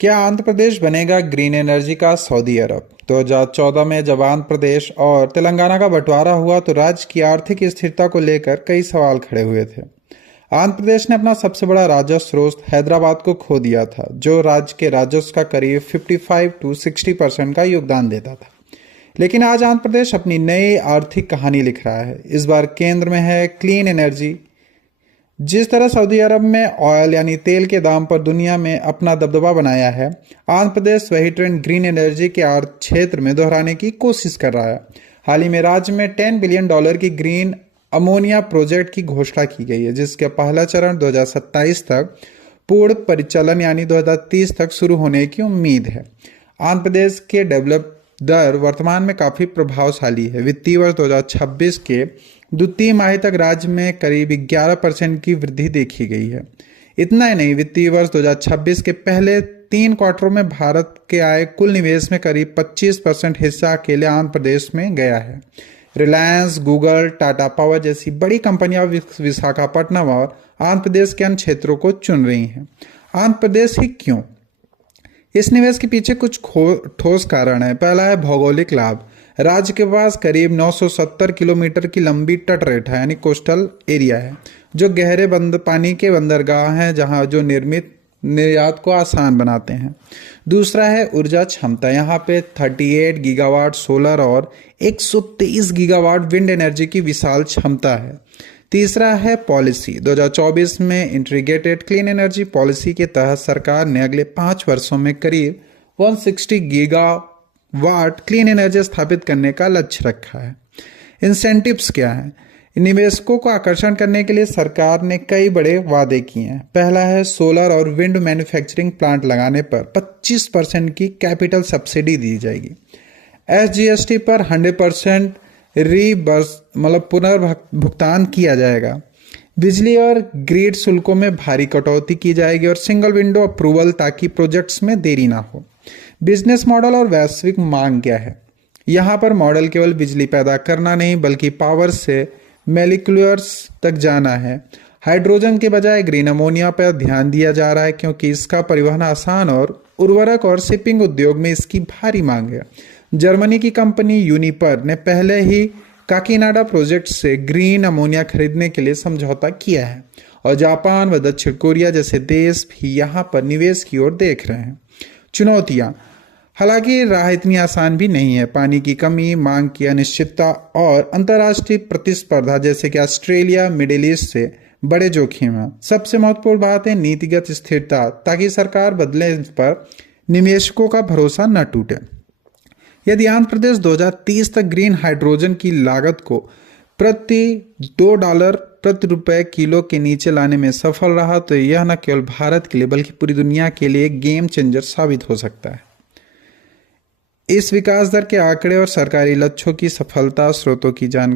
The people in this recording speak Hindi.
क्या आंध्र प्रदेश बनेगा ग्रीन एनर्जी का सऊदी अरब? 2014 में जब आंध्र प्रदेश और तेलंगाना का बंटवारा हुआ तो राज्य की आर्थिक स्थिरता को लेकर कई सवाल खड़े हुए थे। आंध्र प्रदेश ने अपना सबसे बड़ा राजस्व स्रोत हैदराबाद को खो दिया था, जो राज्य के राजस्व का करीब 55 to 60% का योगदान देता था। लेकिन आज आंध्र प्रदेश अपनी नई आर्थिक कहानी लिख रहा है। इस बार केंद्र में है क्लीन एनर्जी। जिस तरह सऊदी अरब में ऑयल यानी तेल के दाम पर दुनिया में अपना दबदबा बनाया है, आंध्र प्रदेश वही ट्रेंड ग्रीन एनर्जी के क्षेत्र में दोहराने की कोशिश कर रहा है। हाल ही में राज्य में $10 बिलियन की ग्रीन अमोनिया प्रोजेक्ट की घोषणा की गई है, जिसका पहला चरण 2027 तक पूर्ण परिचालन यानी 2030 तक शुरू होने की उम्मीद है। आंध्र प्रदेश के डेवलप दर वर्तमान में काफ़ी प्रभावशाली है। वित्तीय वर्ष 2026 के द्वितीय माही तक राज्य में करीब 11% की वृद्धि देखी गई है। इतना ही नहीं, वित्तीय वर्ष 2026 के पहले 3 क्वार्टरों में भारत के आए कुल निवेश में करीब 25% हिस्सा अकेले आंध्र प्रदेश में गया है। रिलायंस, गूगल, टाटा पावर जैसी बड़ी कंपनियां विशाखापट्टनम और आंध्र प्रदेश के अन्य क्षेत्रों को चुन रही हैं। आंध्र प्रदेश ही क्यों? इस निवेश के पीछे कुछ ठोस कारण है। पहला है भौगोलिक लाभ। राज्य के पास करीब 970 किलोमीटर की लंबी तटरेखा यानी कोस्टल एरिया है, जो गहरे पानी के बंदरगाह हैं, जहां जो निर्यात को आसान बनाते हैं। दूसरा है ऊर्जा क्षमता। यहाँ पे 38 गीगावाट सोलर और 123 गीगावाट विंड एनर्जी की विशाल क्षमता है। तीसरा है पॉलिसी। 2024 में इंटीग्रेटेड क्लीन एनर्जी पॉलिसी के तहत सरकार ने अगले 5 वर्षों में करीब 160 गीगावाट क्लीन एनर्जी स्थापित करने का लक्ष्य रखा है। इंसेंटिव्स क्या हैं? निवेशकों को आकर्षण करने के लिए सरकार ने कई बड़े वादे किए हैं। पहला है सोलर और विंड मैन्युफैक्चरिंग प्लांट लगाने पर 25% की कैपिटल सब्सिडी दी जाएगी। SGST पर 100% पुनर्भुगतान किया जाएगा। बिजली और ग्रिड शुल्कों में भारी कटौती की जाएगी और सिंगल विंडो अप्रूवल, ताकि प्रोजेक्ट्स में देरी ना हो। बिजनेस मॉडल और वैश्विक मांग क्या है? यहाँ पर मॉडल केवल बिजली पैदा करना नहीं, बल्कि पावर से मॉलिक्यूल्स तक जाना है। हाइड्रोजन के बजाय ग्रीन अमोनिया पर ध्यान दिया जा रहा है, क्योंकि इसका परिवहन आसान और उर्वरक और शिपिंग उद्योग में इसकी भारी मांग है। जर्मनी की कंपनी यूनिपर ने पहले ही काकीनाडा प्रोजेक्ट से ग्रीन अमोनिया खरीदने के लिए समझौता किया है, और जापान व दक्षिण कोरिया जैसे देश भी यहाँ पर निवेश की ओर देख रहे हैं। चुनौतियाँ। हालांकि राह इतनी आसान भी नहीं है। पानी की कमी, मांग की अनिश्चितता और अंतर्राष्ट्रीय प्रतिस्पर्धा जैसे कि ऑस्ट्रेलिया, मिडिल ईस्ट से बड़े जोखिम हैं। सबसे महत्वपूर्ण बात है नीतिगत स्थिरता, ताकि सरकार बदले पर निवेशकों का भरोसा न टूटे। यदि आंध्र प्रदेश 2030 तक ग्रीन हाइड्रोजन की लागत को प्रति $2 प्रति रुपए किलो के नीचे लाने में सफल रहा, तो यह न केवल भारत के लिए बल्कि पूरी दुनिया के लिए एक गेम चेंजर साबित हो सकता है। इस विकास दर के आंकड़े और सरकारी लक्ष्यों की सफलता स्रोतों की जानकारी